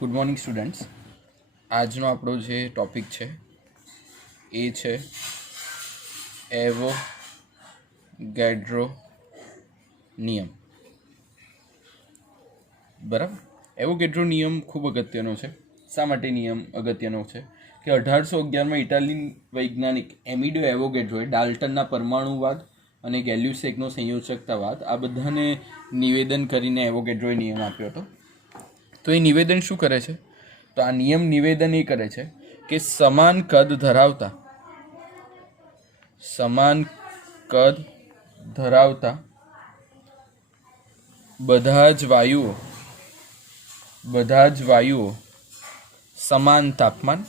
Good morning students. આજનો આપણો જે ટૉપિક છે એ છે એવોગેડ્રો નિયમ. બરાબર, એવોગેડ્રો નિયમ ખૂબ અગત્યનો છે. શા માટે નિયમ અગત્યનો છે કે 1811માં ઇટાલિયન વૈજ્ઞાનિક એમિડો એવોગેડ્રોએ ડાલ્ટનના પરમાણુવાદ અને ગેલ્યુસેકનો સંયોજકતાવાદ આ બધાને નિવેદન કરીને એવોગેડ્રોએ નિયમ આપ્યો હતો. તો એ નિવેદન શું કરે છે? તો આ નિયમ નિવેદન એ કરે છે કે સમાન કદ ધરાવતા બધા જ વાયુઓ સમાન તાપમાન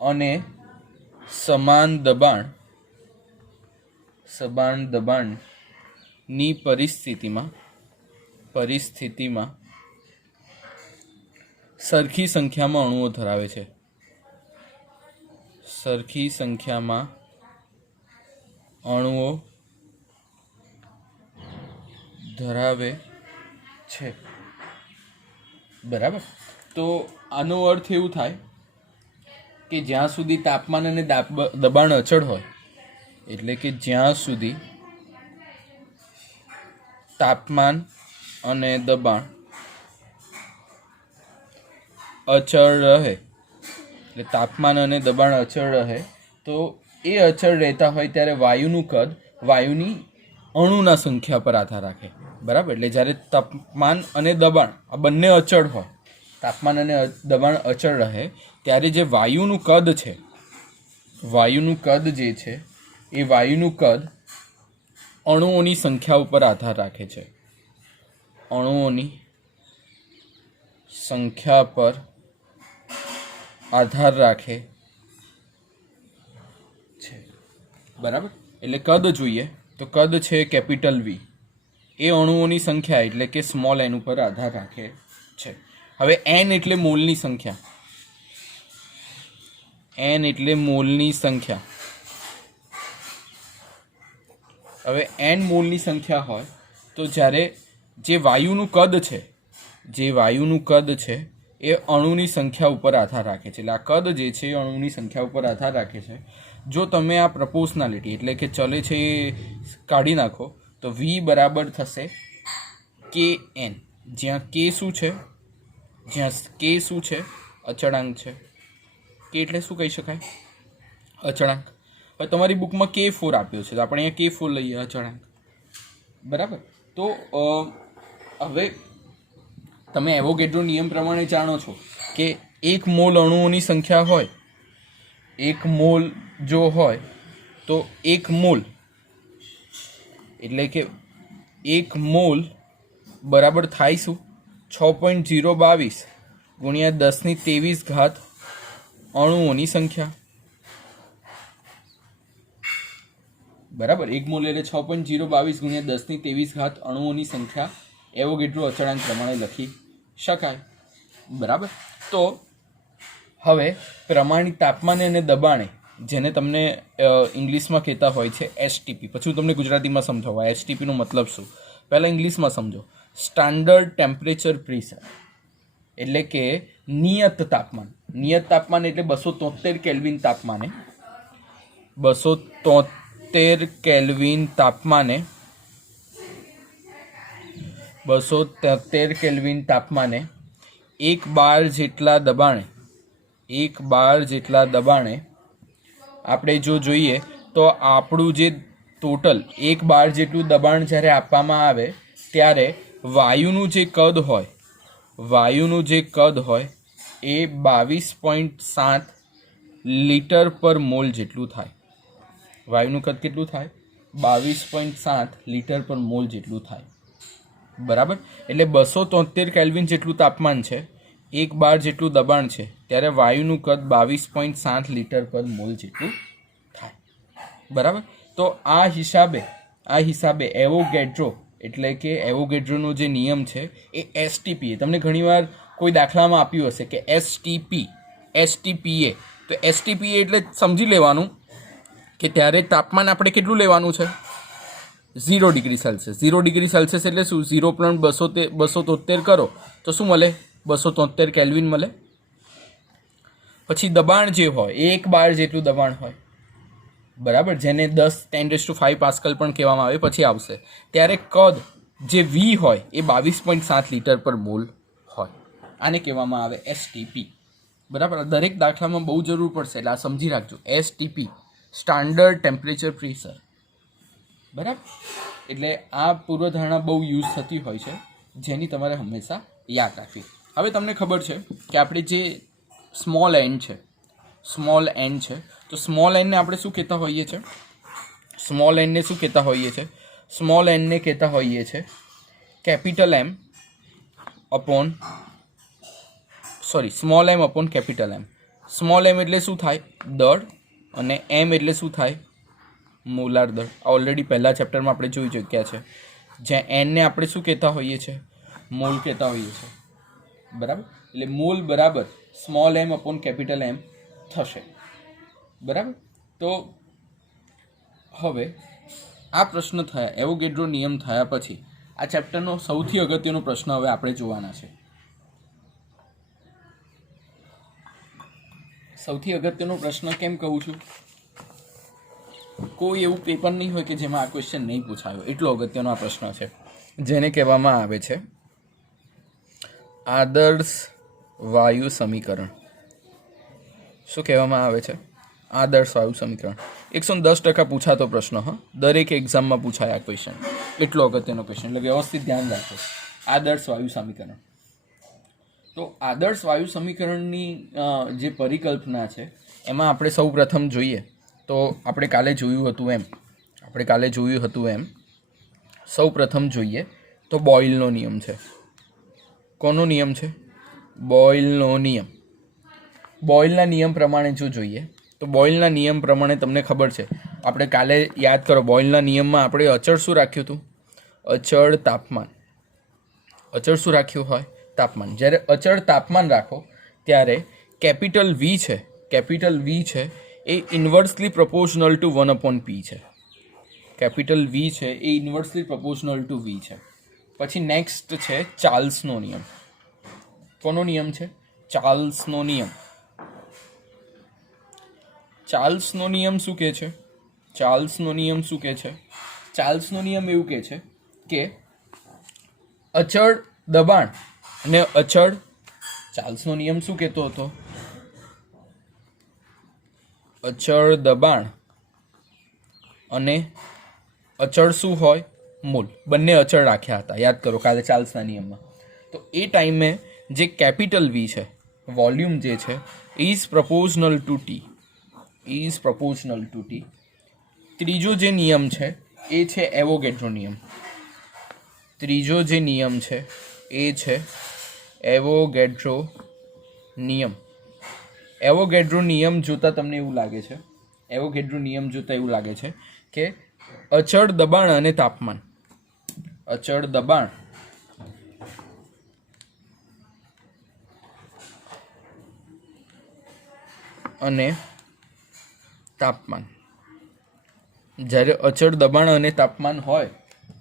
અને સમાન દબાણની પરિસ્થિતિમાં સરખી સંખ્યામાં અણુઓ ધરાવે છે. બરાબર. તો આનો અર્થ એવું થાય કે જ્યાં સુધી તાપમાન અને દબાણ અચળ હોય, એટલે કે જ્યાં સુધી તાપમાન અને દબાણ અચળ રહે, તો એ અચળ રહેતા હોય ત્યારે વાયુનું કદ વાયુની અણુના સંખ્યા પર આધાર રાખે. બરાબર, એટલે જ્યારે તાપમાન અને દબાણ આ બંને અચળ હોય, તાપમાન અને દબાણ અચળ રહે ત્યારે જે વાયુનું કદ છે એ વાયુનું કદ અણુઓની સંખ્યા ઉપર આધાર રાખે છે. બરાબર, એટલે કદ જોઈએ તો કદ છે કેપિટલ વી, એ અણુઓની સંખ્યા એટલે કે સ્મોલ એન ઉપર આધાર રાખે છે. હવે એન એટલે મોલની સંખ્યા. હવે એન મોલની સંખ્યા હોય તો જ્યારે જે વાયુનું કદ છે એ અણુની સંખ્યા ઉપર આધાર રાખે છે. એટલે આ કદ જે છે એ અણુની સંખ્યા ઉપર આધાર રાખે છે. જો તમે આ પ્રપોર્શનાલિટી એટલે કે ચલે છે એ કાઢી નાખો તો વી બરાબર થશે કે એન, જ્યાં કે શું છે? અચળાંક છે. કે એટલે શું કહી શકાય? અચળાંક. હવે તમારી બુકમાં K4 આપ્યો છે તો આપણે અહીંયા K4 લઈએ, અચળાંક. બરાબર. તો હવે તમે એવોગેડ્રો નિયમ પ્રમાણે જાણો છો કે એક મોલ અણુઓની સંખ્યા હોય, એક મોલ જો હોય તો એક મોલ એટલે કે એક મોલ બરાબર થાય શું? 6.022 ગુણ્યા 1023 અણુઓની સંખ્યા. બરાબર, એક મોલ એટલે 6.022 ગુણ્યા 1023 અણુઓની સંખ્યા એવોગેડ્રો અચળાંક પ્રમાણે લખી શકાય. બરાબર. તો હવે પ્રમાણિત તાપમાને અને દબાણે, જેને તમને ઇંગ્લિશમાં કહેતા હોય છે એસટીપી, પછી હું તમને ગુજરાતીમાં સમજાવવા એસટીપીનો મતલબ શું. પહેલાં ઇંગ્લિશમાં સમજો. સ્ટાન્ડર્ડ ટેમ્પરેચર પ્રેશર એટલે કે નિયત તાપમાન એટલે 273 કેલ્વિન તાપમાને 273 કેલ્વિન તાપમાને 1 બાર જેટલા દબાણે આપણે જો જોઈએ તો આપણું જે ટોટલ 1 બાર જેટલું દબાણ જ્યારે આપવામાં આવે ત્યારે વાયુનું જે કદ હોય એ 22.7 લીટર પર મોલ જેટલું થાય. વાયુનું કદ કેટલું થાય? 22.7 લીટર પર મોલ જેટલું થાય. બરાબર, એટલે 273 કેલ્વિન જેટલું તાપમાન છે, 1 બાર જેટલું દબાણ છે, ત્યારે વાયુનું કદ 22.7 લીટર પર મોલ જેટલું થાય. બરાબર. તો આ હિસાબે એવોગેડ્રો એટલે કે એવોગેડ્રોનો જે નિયમ છે એ એસટીપી, તમને ઘણીવાર કોઈ દાખલામાં આપ્યું હશે કે એસટીપીએ, તો એસટીપીએ એટલે સમજી લેવાનું કે ત્યારે તાપમાન આપણે કેટલું લેવાનું છે? 0 ડિગ્રી સેલ્સિયસ. 0 ડિગ્રી સેલ્સિયસ એટલે શું? 0.273 કરો તો શું મળે? 273 કેલ્વિન મળે. પછી દબાણ જે હોય એ 1 બાર જેટલું દબાણ હોય, બરાબર, જેને 10 × 10⁵ પાસ્કલ પણ કહેવામાં આવે, પછી આવશે. ત્યારે કદ જે V હોય એ 22.7 લિટર પર મોલ હોય. આને કહેવામાં આવે STP. બરાબર. દરેક દાખલામાં બહુ જરૂર પડશે એટલે આ સમજી રાખજો. STP standard temperature pressure. બરાબર. એટલે આ પૂર્વધારણા બહુ યુઝ થતી હોય છે, જેની તમારે હંમેશા યાદ રાખવી. હવે તમને ખબર છે કે આપણે જે સ્મોલ n છે, તો સ્મોલ nને આપણે શું કહેતા હોઈએ છીએ? સ્મોલ nને શું કહેતા હોઈએ છીએ? સ્મોલ nને કહેતા હોઈએ છીએ capital M upon capital M. Small m એટલે શું થાય? દળ. અને m એટલે શું થાય? મોલાર દળ. ઓલરેડી પહેલા ચેપ્ટરમાં આપણે જોઈ ચૂક્યા છે. જ્યાં n ને આપણે શું કહેતા હોઈએ છીએ? મોલ કહેતા હોઈએ છીએ. બરાબર. એટલે મોલ બરાબર small m upon capital M થશે. બરાબર. તો હવે આ પ્રશ્ન થયા, એવોગેડ્રો નિયમ થયા પછી આ ચેપ્ટરનો સૌથી અગત્યનો પ્રશ્ન હવે આપણે જોવાના છે. સૌથી અગત્યનો પ્રશ્ન કેમ કહું છું? કોઈ એવું પેપર નહીં હોય કે જેમાં આ ક્વેશ્ચન નહીં પૂછાયો, એટલો અગત્યનો આ પ્રશ્ન છે, જેને કહેવામાં આવે છે આદર્શ વાયુ સમીકરણ. શું કહેવામાં આવે છે? આદર્શ વાયુ સમીકરણ. 110% પૂછાતો પ્રશ્ન. દરેક એક્ઝામમાં પૂછાય આ ક્વેશ્ચન, એટલો અગત્યનો ક્વેશ્ચન, એટલે વ્યવસ્થિત ધ્યાન રાખો. આદર્શ વાયુ સમીકરણ. તો આદર્શ વાયુ સમીકરણની જે પરિકલ્પના છે એમાં આપણે સૌ પ્રથમ જોઈએ તો આપણે કાલે જોયું હતું એમ સૌ પ્રથમ જોઈએ તો બોયલનો નિયમ છે. કોનો નિયમ છે? બોયલનો નિયમ. બોયલના નિયમ પ્રમાણે જો જોઈએ તો બોયલના નિયમ પ્રમાણે તમને ખબર છે, આપણે કાલે યાદ કરો, બોયલના નિયમમાં આપણે અચળ શું રાખ્યું હતું? અચળ તાપમાન. અચળ શું રાખ્યું હોય? તાપમાન. જ્યારે અચળ તાપમાન રાખો ત્યારે કેપિટલ V છે એ ઇન્વર્સલી પ્રોપોર્શનલ ટુ 1/P છે. કેપિટલ V છે એ ઇન્વર્સલી પ્રોપોર્શનલ ટુ V છે. પછી નેક્સ્ટ છે ચાર્લ્સનો નિયમ. કોનો નિયમ છે? ચાર્લ્સનો નિયમ. ચાર્લ્સનો નિયમ શું કહે છે? ચાર્લ્સનો નિયમ એવું કહે છે કે અચળ દબાણ અને અચળ, ચાર્લ્સનો નિયમ શું કહેતો હતો? અચળ દબાણ અને અચળ શું હોય? મોલ. બંને અચળ રાખ્યા હતા, યાદ કરો કાલે ચાર્લ્સના નિયમમાં. તો એ ટાઈમે જે કેપિટલ V છે, વોલ્યુમ જે છે, ઇઝ પ્રપોઝનલ ટુ T. ત્રીજો જે નિયમ છે એ છે એવોગેડ્રો નિયમ. ત્રીજો જે નિયમ છે એ છે એવોગેડ્રો નિયમ. એવોગેડ્રો નિયમ જોતાં તમને એવું લાગે છે, કે અચળ દબાણ અને તાપમાન, અચળ દબાણ અને તાપમાન, જ્યારે અચળ દબાણ અને તાપમાન હોય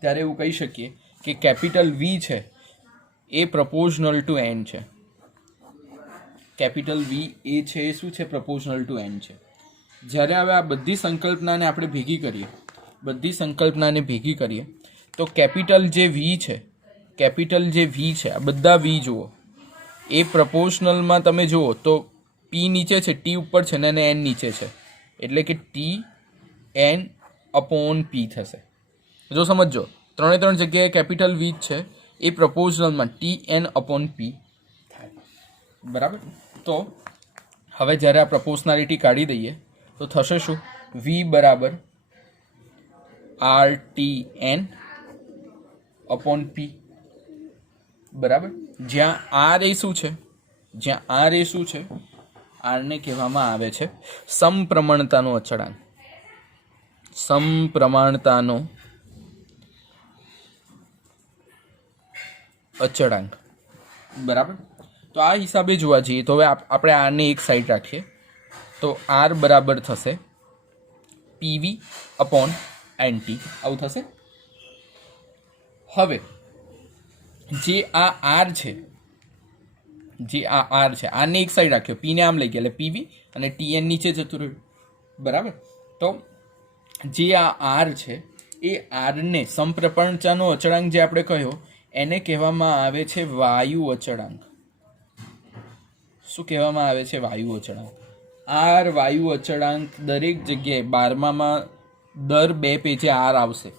ત્યારે એવું કહી શકીએ કે કેપિટલ V છે એ પ્રપોઝનલ ટુ n છે. કેપિટલ V એ છે એ શું છે? પ્રપોઝનલ ટુ n છે. જ્યારે હવે આ બધી સંકલ્પનાને આપણે ભેગી કરીએ તો કેપિટલ જે V છે, આ બધા V જુઓ એ પ્રપોઝનલમાં તમે જુઓ તો P નીચે છે, T ઉપર છે ને, અને N નીચે છે, એટલે કે T/N/P થશે. જો સમજો, ત્રણ જગ્યાએ કેપિટલ V છે એ પ્રપોઝનલમાં T/N/P થાય. બરાબર. તો હવે જ્યારે આ પ્રપોઝનાલિટી કાઢી દઈએ તો થશે શું? V બરાબર RTN/P. બરાબર. જ્યાં R એ શું છે? આરને કહેવામાં આવે છે સમપ્રમાણતાનો અચળાંક. સમપ્રમાણતાનો અચળાંક. બરાબર. તો આ હિસાબે જોવા જઈએ તો હવે આપણે આરને એક સાઈડ રાખીએ તો આર બરાબર થશે PV/NT. આવું થશે. હવે જે આ આર છે, આરને એક સાઈડ રાખ્યો, પીને આમ લઈ ગયા એટલે પીવી અને ટીએન નીચે જતું રહ્યું. બરાબર. તો જે આ આર છે એ આરને સમપ્રપંચનો અચળાંક જે આપણે કહ્યો એને કહેવામાં આવે છે વાયુ અચળાંક. શું કહેવામાં આવે છે? વાયુ અચળાંક. આર વાયુ અચળાંક દરેક જગ્યાએ 12માં દર 2 પેજે આર આવશે.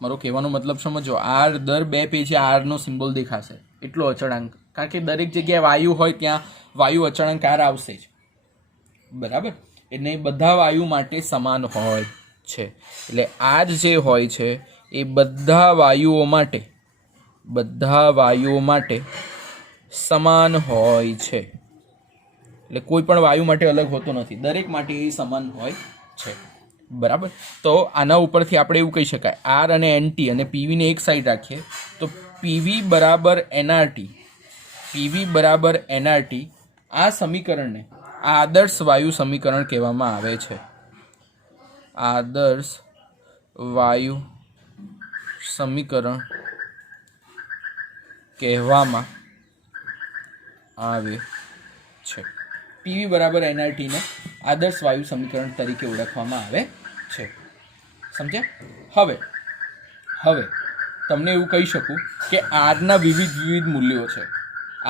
મારો કહેવાનો મતલબ સમજો, આર દર 2 પેજે આરનો સિમ્બોલ દેખાશે, એટલો અચળાંક. કારણ કે દરેક જગ્યાએ વાયુ હોય ત્યાં વાયુ અચળાંક આર આવશે જ. બરાબર. એટલે બધા વાયુ માટે સમાન હોય છે. એટલે આર જે હોય છે એ બધા વાયુઓ માટે સમાન હોય છે. એટલે કોઈ પણ વાયુ માટે અલગ હોતો નથી, દરેક માટે એ સમાન હોય છે. બરાબર. તો આના ઉપરથી આપણે એવું કહી શકાય, આર અને એનટી અને પીવીને એક સાઈડ રાખીએ તો પીવી બરાબર એનઆરટી, આ સમીકરણને આદર્શ વાયુ સમીકરણ કહેવામાં આવે છે. આદર્શ વાયુ સમીકરણ કહેવામાં આવે છે. પીવી બરાબર એનઆરટીને આદર્શ વાયુ સમીકરણ તરીકે ઓળખવામાં આવે છે. સમજ્યા? હવે તમને એવું કહી શકું કે આરના વિવિધ મૂલ્યો છે.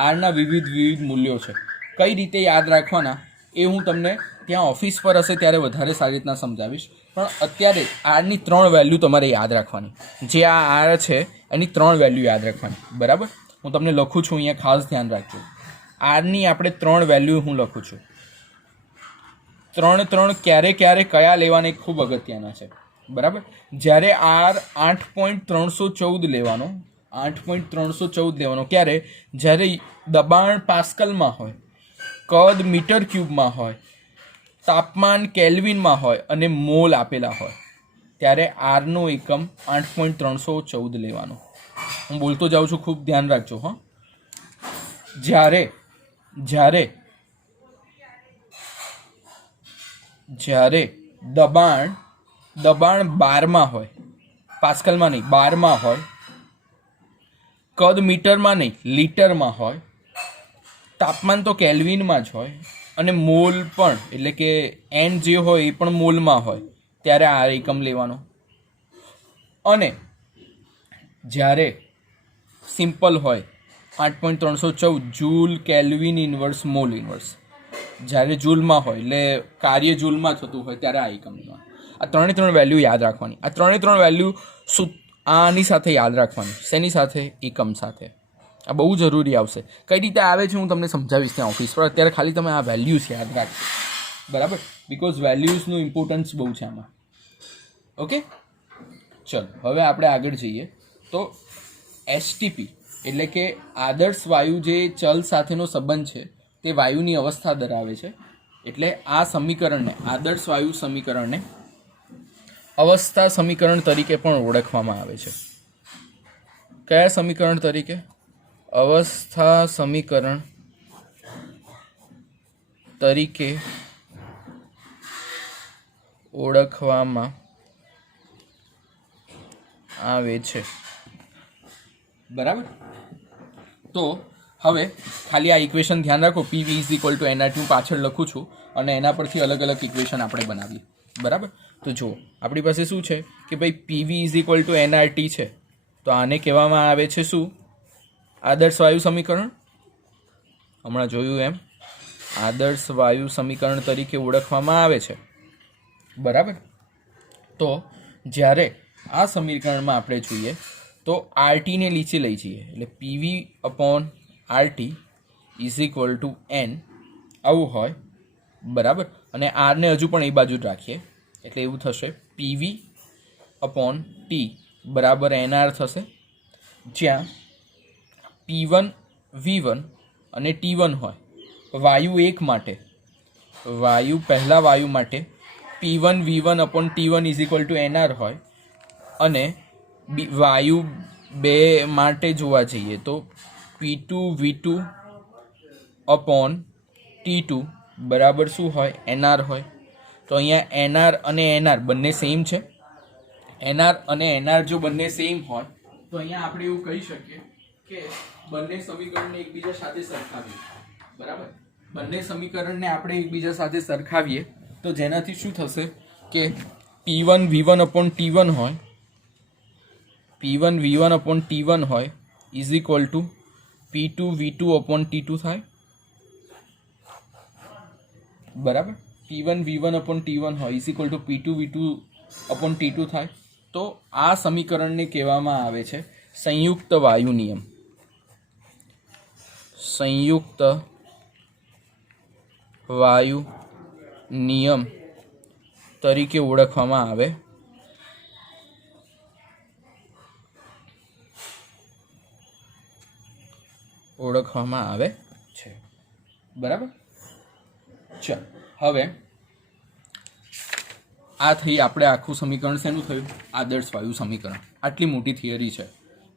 આરના વિવિધ મૂલ્યો છે. કઈ રીતે યાદ રાખવાના એ હું તમને ત્યાં ઓફિસ પર હશે ત્યારે વધારે સારી રીતના સમજાવીશ. પણ અત્યારે આરની 3 વેલ્યુ તમારે યાદ રાખવાની. જે આ આર છે એની 3 વેલ્યુ યાદ રાખવાની. બરાબર. હું તમને લખું છું, અહીંયા ખાસ ધ્યાન રાખજો. આરની આપણે 3 વેલ્યુ હું લખું છું. 3 ક્યારે કયા લેવાના ખૂબ અગત્યના છે. બરાબર. જ્યારે આર 8.314 લેવાનો, 8.314 લેવાનો ક્યારે? જ્યારે દબાણ પાસ્કલમાં હોય, કદ મીટર ક્યુબમાં હોય, તાપમાન કેલ્વિનમાં હોય અને મોલ આપેલા હોય, ત્યારે આરનો એકમ 8.314 લેવાનો. હું બોલતો જાઉં છું, ખૂબ ધ્યાન રાખજો. હા, જ્યારે દબાણ 12માં હોય, પાસ્કલમાં નહીં, 12માં હોય, કદ મીટરમાં નહીં લીટરમાં હોય, તાપમાન તો કેલ્વિનમાં જ હોય અને મોલ પણ, એટલે કે એન જે હોય એ પણ મોલમાં હોય, ત્યારે આ એકમ લેવાનો. અને જ્યારે સિમ્પલ હોય 8.314 joule kelvin inverse mall inverse, જ્યારે જૂલમાં હોય એટલે કાર્ય જૂલમાં થતું હોય ત્યારે આ એકમ લેવાનો. આ 3 વેલ્યુ યાદ રાખવાની. આ 3 વેલ્યુ આની સાથે યાદ રાખવાની. શેની સાથે? એકમ સાથે. આ બહુ જરૂરી આવશે. કઈ રીતે આવે છે હું તમને સમજાવીશ ત્યાં ઓફિસ પર. અત્યારે ખાલી તમે આ વેલ્યુઝ યાદ રાખજો. બરાબર. બિકોઝ વેલ્યુઝનું ઇમ્પોર્ટન્સ બહુ છે આમાં. ઓકે, ચલો હવે આપણે આગળ જઈએ. તો એસટીપી એટલે કે આદર્શ વાયુ જે ચલ સાથેનો સંબંધ છે તે વાયુની અવસ્થા ધરાવે છે. એટલે આ સમીકરણને, આદર્શ વાયુ સમીકરણને અવસ્થા સમીકરણ તરીકે પણ ઓળખવામાં આવે છે. કયા સમીકરણ તરીકે? અવસ્થા સમીકરણ તરીકે ઓળખવામાં આવે છે. બરાબર. તો હવે ખાલી આ ઇક્વેશન ધ્યાન રાખો. PV is equal two NRT હું પાછળ લખું છું અને એના પરથી અલગ અલગ ઇક્વેશન આપણે બનાવીએ. બરાબર. તો જુઓ, આપણી પાસે શું છે કે ભાઈ PV is equal two NRT છે, તો આને કહેવામાં આવે છે શું? આદર્શ વાયુ સમીકરણ. હમણાં જોયું એમ, આદર્શ વાયુ સમીકરણ તરીકે ઓળખવામાં આવે છે. બરાબર. તો જ્યારે આ સમીકરણમાં આપણે જોઈએ તો આરટીને નીચે લઈ જઈએ એટલે PV upon RT is equal to n આવું હોય. બરાબર. અને આરને હજુ પણ એ બાજુ જ રાખીએ એટલે એવું થશે પીવી અપોન ટી બરાબર એનઆર થશે, જ્યાં P1 V1 અને T1 હોય. વાયુ એક માટે, પહેલા વાયુ માટે P1 V1 upon T1 is equal two NR હોય અને વાયુ 2 માટે જોવા જઈએ તો P2 V2 અપોન T2 બરાબર શું હોય? એનઆર હોય. તો અહીંયા એનઆર અને એનઆર બંને સેમ છે. એનઆર અને એનઆર જો બંને સેમ હોય તો અહીંયા આપણે એવું કહી શકીએ કે બંને સમીકરણને એકબીજા સાથે સરખાવીએ, બરાબર. બંને સમીકરણને આપણે એકબીજા સાથે સરખાવીએ તો જેનાથી શું થશે કે P1 V1 upon T1 હોય, P1 V1 upon T1 હોય is equal two P2 V2 upon T2 થાય, બરાબર. P1 V1 upon T1 હોય is equal two P2 V2 upon T2 થાય. તો આ સમીકરણને કહેવામાં આવે છે સંયુક્ત વાયુ નિયમ. સંયુક્ત વાયુ નિયમ તરીકે ઓળખવામાં આવે છે, બરાબર. ચાલ હવે આ થઈ આપણે આખું સમીકરણ શેનું થયું? આદર્શ વાયુ સમીકરણ. આટલી મોટી થિયરી છે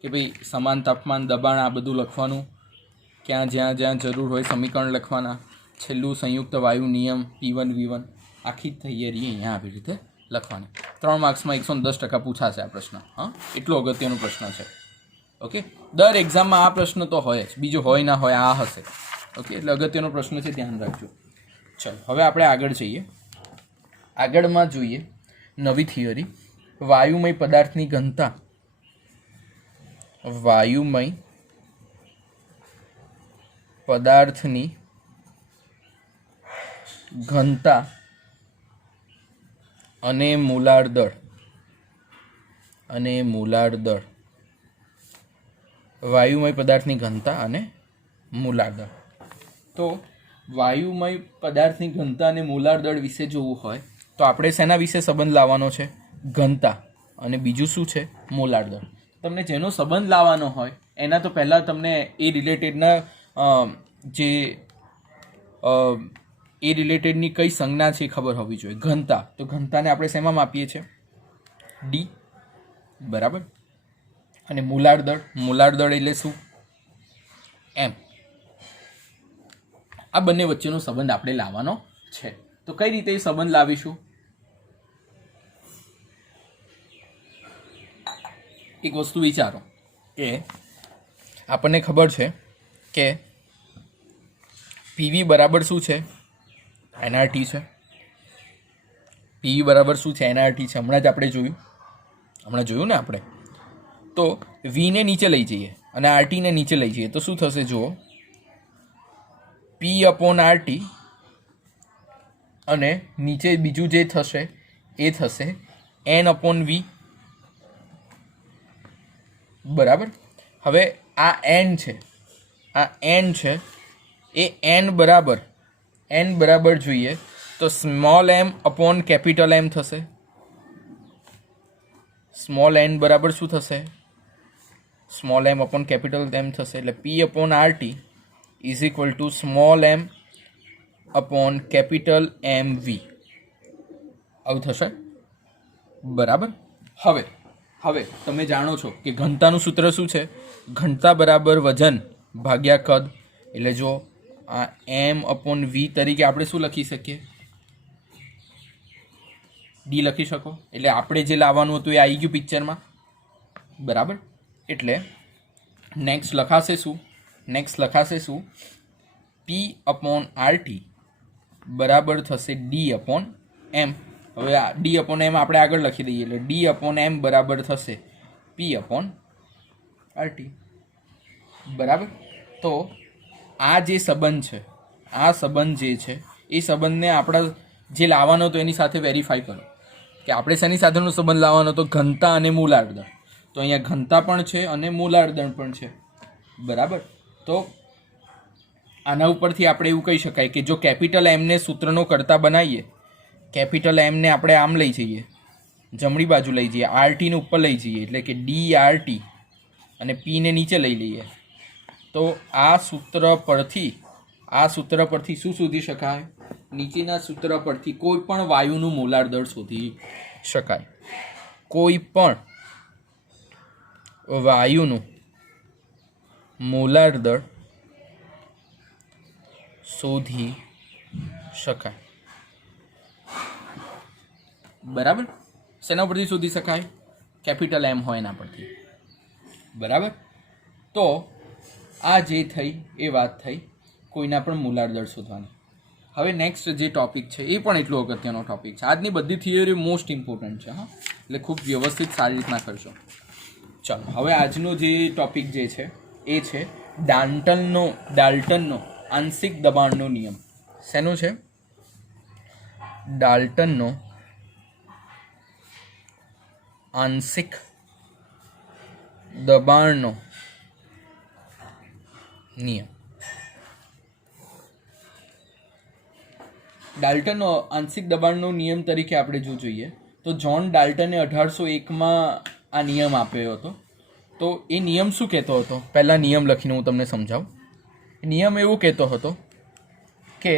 કે ભાઈ સમાન તાપમાન, દબાણ, આ બધું લખવાનું, ક્યાં જ્યાં જરૂર હોય સમીકરણ લખવાના, છેલ્લું સંયુક્ત વાયુ નિયમ P1 V1, આખી થિયરી અહીંયા આવી રીતે લખવાની. 3 માર્ક્સમાં 110% પૂછાશે આ પ્રશ્ન. હા, એટલો અગત્યનો પ્રશ્ન છે. ઓકે, દર એક્ઝામમાં આ પ્રશ્ન તો હોય જ, બીજો હોય ના હોય આ હશે. ઓકે, એટલે અગત્યનો પ્રશ્ન છે, ધ્યાન રાખજો. ચલો હવે આપણે આગળ જઈએ. આગળમાં જોઈએ નવી થિયરી, વાયુમય પદાર્થની ઘનતા. વાયુમય પદાર્થની ઘનતા અને મોલાર દળ. વાયુમય પદાર્થની ઘનતા અને મોલાર દળ. તો વાયુમય પદાર્થની ઘનતા અને મોલાર દળ વિશે જોવું હોય તો આપણે શેના વિશે સંબંધ લાવવાનો છે? ઘનતા, અને બીજું શું છે? મોલાર દળ. તમને જેનો સંબંધ લાવવાનો હોય એના તો પહેલાં તમને એ રિલેટેડની કઈ સંજ્ઞા છે ખબર હોવી જોઈએ. ઘનતા, તો ઘનતાને આપણે શેમાં માપીએ છીએ? ડી, બરાબર. અને મોલાર દળ એટલે શું? એમ. આ બંને વચ્ચેનો સંબંધ આપણે લાવવાનો છે. તો કઈ રીતે એ સંબંધ લાવીશું? એક વસ્તુ વિચારો કે આપણને ખબર છે કે પીવી બરાબર શું છે? એનઆરટી છે. પીવી બરાબર શું છે? એનઆરટી છે. હમણાં જ આપણે જોયું ને આપણે. તો વીને નીચે લઈ જઈએ અને આરટીને નીચે લઈ જઈએ તો શું થશે? જુઓ, P upon RT અને નીચે બીજું જે થશે એ થશે N upon V, બરાબર. હવે આ N છે એ N બરાબર જોઈએ તો small m upon capital M થશે. સ્મોલ n બરાબર શું થશે? Small m upon capital M થશે. એટલે P upon RT is equal two small m upon capital MV. આવું થશે, બરાબર. હવે તમે જાણો છો કે ઘનતાનું સૂત્ર શું છે? ઘનતા બરાબર વજન ભાગ્યા કદ. એટલે જો આ m upon V તરીકે આપણે શું લખી શકીએ? ડી લખી શકો. એટલે આપણે જે લાવવાનું હતું એ આવી ગયું પિક્ચરમાં, બરાબર. એટલે નેક્સ્ટ લખાશે શું? P upon RT બરાબર થશે D upon M. હવે આ D upon M આપણે આગળ લખી દઈએ એટલે D upon M બરાબર થશે P upon RT, બરાબર. તો આ જે સંબંધ છે, આ સંબંધ જે છે એ સંબંધને આપણા જે લાવવાનો હતો એની સાથે વેરીફાઈ કરો કે આપણે શેની સાથેનો સંબંધ લાવવાનો હતો? ઘનતા અને મોલાર દળ. તો અહીંયા ઘનતા પણ છે અને મોલાર દળ પણ છે, બરાબર. તો આના ઉપરથી આપણે એવું કહી શકાય કે જો કેપિટલ એમને સૂત્રનો કરતા બનાવીએ, કેપિટલ એમને આપણે આમ લઈ જઈએ, જમણી બાજુ લઈ જઈએ, આરટીને ઉપર લઈ જઈએ એટલે કે DRT અને પીને નીચે લઈ લઈએ, તો આ સૂત્ર પરથી શું શોધી શકાય? નીચેના સૂત્ર પરથી કોઈ પણ વાયુનું મોલાર દળ શોધી શકાય. કોઈ પણ વાયુનું મોલાર દળ શોધી શકાય, બરાબર. શેના પરથી શોધી શકાય? કેપિટલ M હોય એના પરથી. બરાબર. તો આ જે થઈ એ વાત થઈ કોઈના પણ મોલાર દર શોધવાની. હવે નેક્સ્ટ જે ટોપિક છે એ પણ એટલો અગત્યનો ટોપિક છે. આજની બધી થિયરી મોસ્ટ ઇમ્પોર્ટન્ટ છે, હા, એટલે ખૂબ વ્યવસ્થિત સારી રીતના કરશો. ચાલો હવે આજનો જે ટોપિક જે છે એ છે ડાલ્ટનનો આંશિક દબાણનો નિયમ. શેનો છે? ડાલ્ટનનો આંશિક દબાણનો નિયમ. ડાલ્ટનનો આંશિક દબાણનો નિયમ તરીકે આપણે જો જોઈએ તો જ્હોન ડાલ્ટને 1801માં આ નિયમ આપ્યો હતો. તો એ નિયમ શું કહેતો હતો? પહેલાં નિયમ લખીને હું તમને સમજાવું. નિયમ એવું કહેતો હતો કે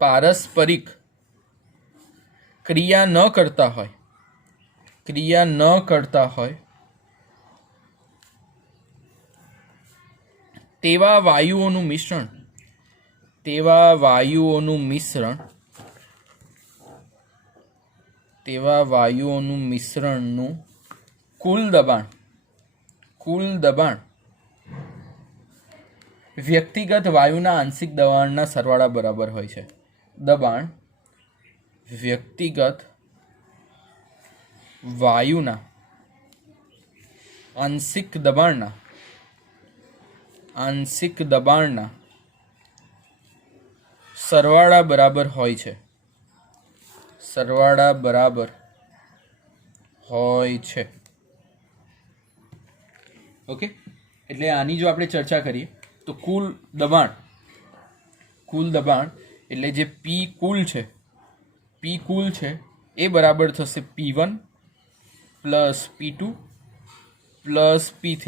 પારસ્પરિક ક્રિયા ન કરતા હોય તેવા વાયુઓનું મિશ્રણનું કુલ દબાણ વ્યક્તિગત વાયુના આંશિક દબાણના સરવાળા બરાબર હોય છે. દબાણ વ્યક્તિગત વાયુના આંશિક દબાણના સરવાળા બરાબર હોય છે. ઓકે, એટલે આની જો આપણે ચર્ચા કરીએ તો કુલ દબાણ એટલે જે પી કુલ છે એ બરાબર થશે P1 plus P2 plus P3,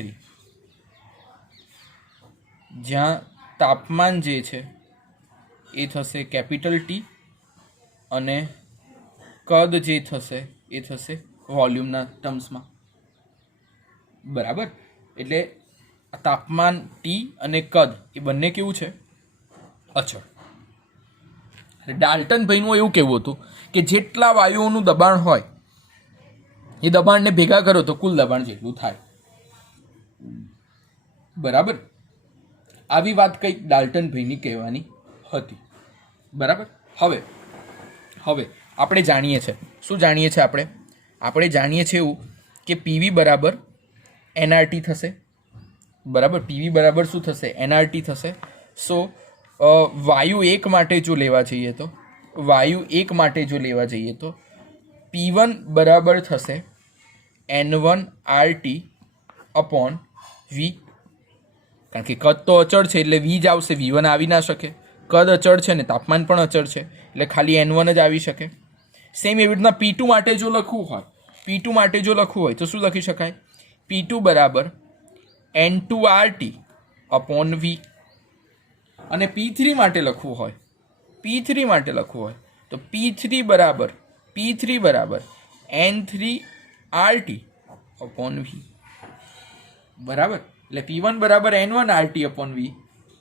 જ્યાં તાપમાન જે છે એ થશે કેપિટલ T અને કદ જે થશે એ થશે વોલ્યુમના ટર્મ્સમાં. બરાબર. એટલે તાપમાન T અને કદ એ બંને કેવું છે? અચળ. ડાલ્ટન ભાઈનું એવું કહેવું હતું કે જેટલા વાયુઓનું દબાણ હોય એ દબાણને ભેગા કરો તો કુલ દબાણ જેટલું થાય. બરાબર. આવી વાત કંઈક ડાલ્ટન ભાઈની કહેવાની હતી. બરાબર. હવે આપણે જાણીએ છીએ શું જાણીએ છીએ? આપણે જાણીએ છીએ એવું કે PV બરાબર NRT થશે. બરાબર. PV બરાબર શું થશે? NRT થશે. સો વાયુ એક માટે જો લેવા જઈએ તો P1 બરાબર થશે N1RT અપોન V. કારણ કે કદ તો અચળ છે એટલે V જ આવશે, V1 આવી ના શકે. કદ અચળ છે ને તાપમાન પણ અચળ છે એટલે ખાલી N1 જ આવી શકે. સેમ એવી રીતના P2 માટે જો લખવું હોય તો શું લખી શકાય? P2 બરાબર N2RT અપોન V. અને P3 માટે લખવું હોય તો P3 બરાબર N3RT અપોન V. બરાબર. એટલે P1 બરાબર N1RT અપોન V,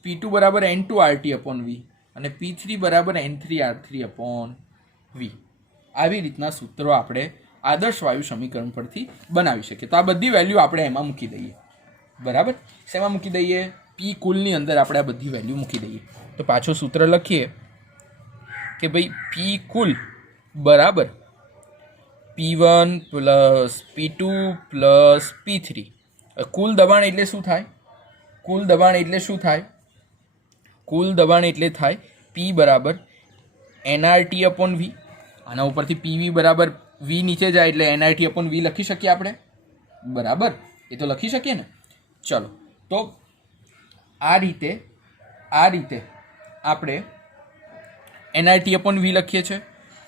P2 બરાબર N2RT અપોન V અને P3 બરાબર N3R3 અપોન V. આવી રીતના સૂત્રો આપણે આદર્શ વાયુ સમીકરણ પરથી બનાવી શકીએ. તો આ બધી વેલ્યુ આપણે એમાં મૂકી દઈએ. બરાબર. શેમાં મૂકી દઈએ? પી કુલની અંદર આપણે આ બધી વેલ્યુ મૂકી દઈએ. તો પાછું સૂત્ર લખીએ કે ભાઈ પી કુલ બરાબર P1 plus P2 plus P3. કુલ દબાણ એટલે શું થાય? કુલ દબાણ એટલે થાય P બરાબર NRT અપોન V. આના ઉપરથી PV બરાબર V નીચે જાય એટલે NRT અપોન V લખી શકીએ આપણે. બરાબર. એ તો લખી શકીએ ને. ચલો, તો આ રીતે આપણે NRT અપોન V લખીએ છીએ.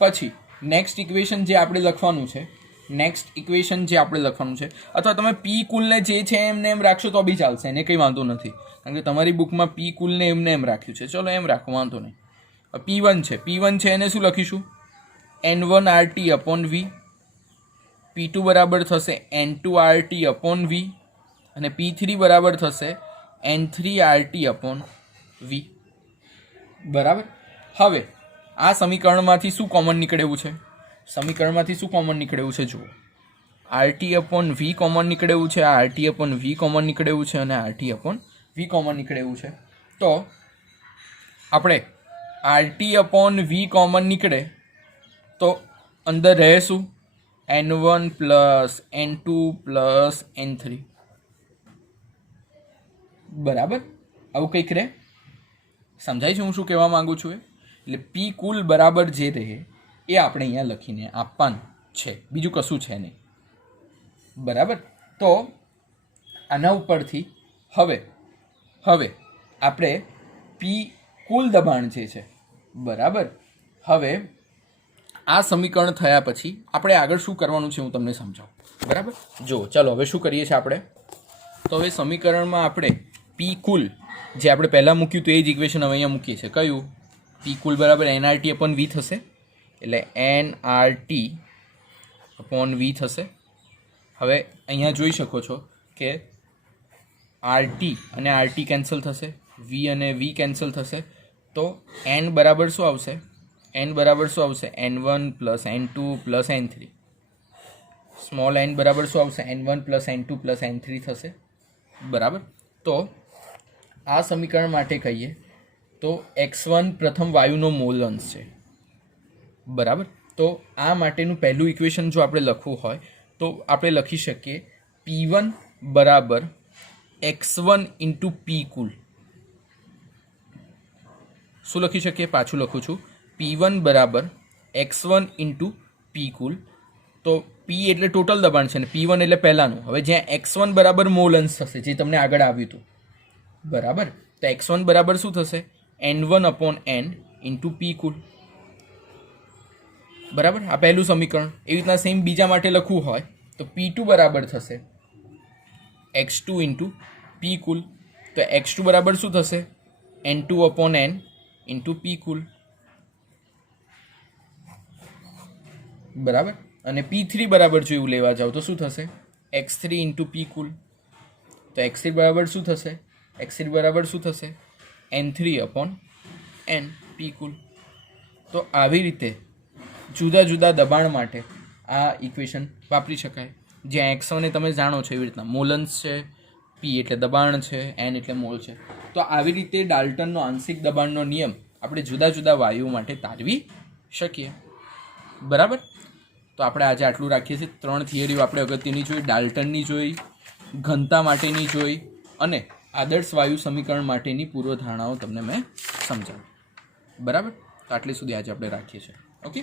પછી નેક્સ્ટ ઇક્વેશન જે આપણે લખવાનું છે અથવા તમે પી કુલને જે છે એમને એમ રાખશો તો બી ચાલશે, એને કંઈ વાંધો નથી. કારણ કે તમારી બુકમાં પી કુલને એમને એમ રાખ્યું છે. ચલો એમ રાખો, વાંધો નહીં. P1 છે એને શું લખીશું? N1RT upon V. P2 બરાબર થશે N2RT અપોન V અને P3 બરાબર થશે N3RT અપોન V. બરાબર. હવે આ સમીકરણમાંથી શું કોમન નીકળેવું છે? જુઓ, RT upon V કોમન નીકળે એવું છે, આ RT upon V કોમન નીકળે એવું છે અને RT upon V કોમન નીકળે એવું છે. તો આપણે RT upon V કોમન નીકળે તો અંદર રહે શું? N1 plus N2 plus N3. બરાબર, આવું કંઈક રહે. સમજાય છે હું શું કહેવા માંગુ છું? એટલે પી કુલ બરાબર જે રહે એ આપણે અહીંયા લખીને આપવાનું છે, બીજું કશું છે નહીં. બરાબર, તો આના ઉપરથી હવે આપણે પી કુલ દબાણ જે છે, બરાબર, હવે આ સમીકરણ થયા પછી આપણે આગળ શું કરવાનું છે હું તમને સમજાવું. બરાબર, જો ચાલો હવે શું કરીએ છીએ આપણે, તો હવે સમીકરણમાં આપણે પી કુલ જે આપણે પહેલાં મૂક્યું તો એ જ ઇક્વેશન હવે અહીંયા મૂકીએ છીએ. કયું? પી કુલ બરાબર NRT અપોન વી થશે, એટલે NRT અપોન વી થશે. હવે અહીંયા જોઈ શકો છો કે RT અને RT કેન્સલ થશે, V અને V કેન્સલ થશે, તો N બરાબર શું આવશે? N બરાબર શું આવશે? N1 plus N2 plus N3. Small n બરાબર શું આવશે? N1 plus N2 plus N3 થશે. બરાબર, તો આ સમીકરણ માટે કહીએ તો x1 પ્રથમ વાયુનો મોલ અંશ છે. બરાબર, તો આ માટેનું પહેલું ઇક્વેશન જો આપણે લખવું હોય તો આપણે લખી શકીએ P1 બરાબર x1 ઇન્ટુ પી કુલ. શું લખી શકીએ? પાછું લખું છું, P1 બરાબર x1 ઇન્ટુ પી કુલ. તો પી એટલે ટોટલ દબાણ છે ને P1 એટલે પહેલાંનું. હવે જ્યાં x1 બરાબર મોલ અંશ થશે જે તમને આગળ આવ્યું હતું, બરાબર, તો x1 બરાબર શું થશે? N1 અપોન N ઇન્ટુ પી કુલ. બરાબર, આ પહેલું સમીકરણ. એવી રીતના સેમ બીજા માટે લખવું હોય તો P2 બરાબર થશે x2 ઇન્ટુ પી કુલ. તો x2 બરાબર શું થશે? N2 અપોન N ઇન્ટુ પી કુલ. બરાબર, અને P3 બરાબર જો એવું લેવા જાવ તો શું થશે? x3 ઇન્ટુ પી કુલ. તો x3 બરાબર શું થશે? x3 બરાબર શું થશે? N3 અપોન N પી કુલ. તો આવી રીતે જુદા જુદા દબાણ માટે આ ઇક્વેશન વાપરી શકાય. જ્યાં x1 તમે જાણો છો એવી રીતના મોલન્સ છે, પી એટલે દબાણ છે, એન એટલે મોલ છે. તો આવી રીતે ડાલ્ટનનો આંશિક દબાણનો નિયમ આપણે જુદા જુદા વાયુઓ માટે તારવી શકીએ. બરાબર, તો આપણે આજે આટલું રાખીએ છીએ. 3 થિયરીઓ આપણે અગત્યની જોઈ, ડાલ્ટનની જોઈ, ઘનતા માટેની જોઈ અને આદર્શ વાયુ સમીકરણ માટેની પૂર્વધારણાઓ તમને મેં સમજાવી. બરાબર, તો આટલી સુધી આજે આપણે રાખીએ છીએ. ઓકે.